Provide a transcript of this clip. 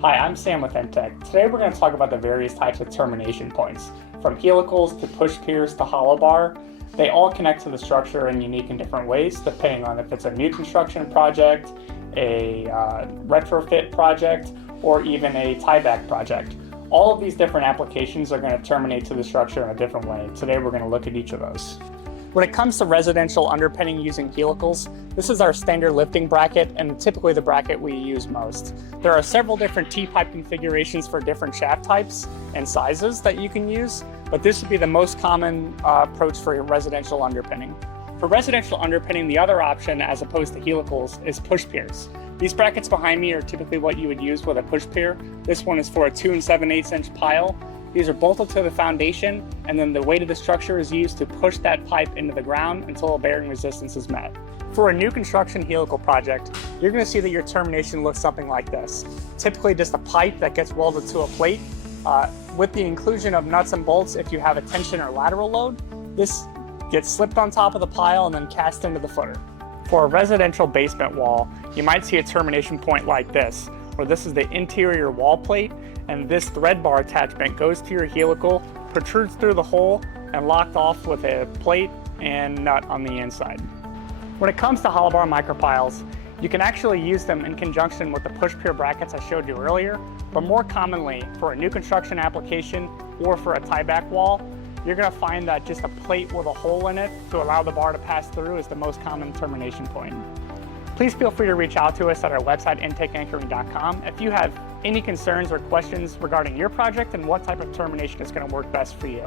Hi, I'm Sam with Intech. Today we're going to talk about the various types of termination points. From helicals to push piers to hollow bar, they all connect to the structure in unique and different ways, depending on if it's a new construction project, a retrofit project, or even a tieback project. All of these different applications are going to terminate to the structure in a different way. Today we're going to look at each of those. When it comes to residential underpinning using helicals, this is our standard lifting bracket and typically the bracket we use most. There are several different T-pipe configurations for different shaft types and sizes that you can use, but this would be the most common approach for residential underpinning. For residential underpinning, the other option as opposed to helicals is push piers. These brackets behind me are typically what you would use with a push pier. This one is for a 2 7/8 inch pile. These are bolted to the foundation, and then the weight of the structure is used to push that pipe into the ground until a bearing resistance is met. For a new construction helical project, you're going to see that your termination looks something like this. Typically just a pipe that gets welded to a plate. With the inclusion of nuts and bolts, if you have a tension or lateral load, this gets slipped on top of the pile and then cast into the footer. For a residential basement wall, you might see a termination point like this, where this is the interior wall plate, and this thread bar attachment goes to your helical, protrudes through the hole, and locked off with a plate and nut on the inside. When it comes to hollow bar micropiles, you can actually use them in conjunction with the push pier brackets I showed you earlier, but more commonly for a new construction application or for a tieback wall, you're going to find that just a plate with a hole in it to allow the bar to pass through is the most common termination point. Please feel free to reach out to us at our website, intechankering.com, if you have any concerns or questions regarding your project and what type of termination is going to work best for you.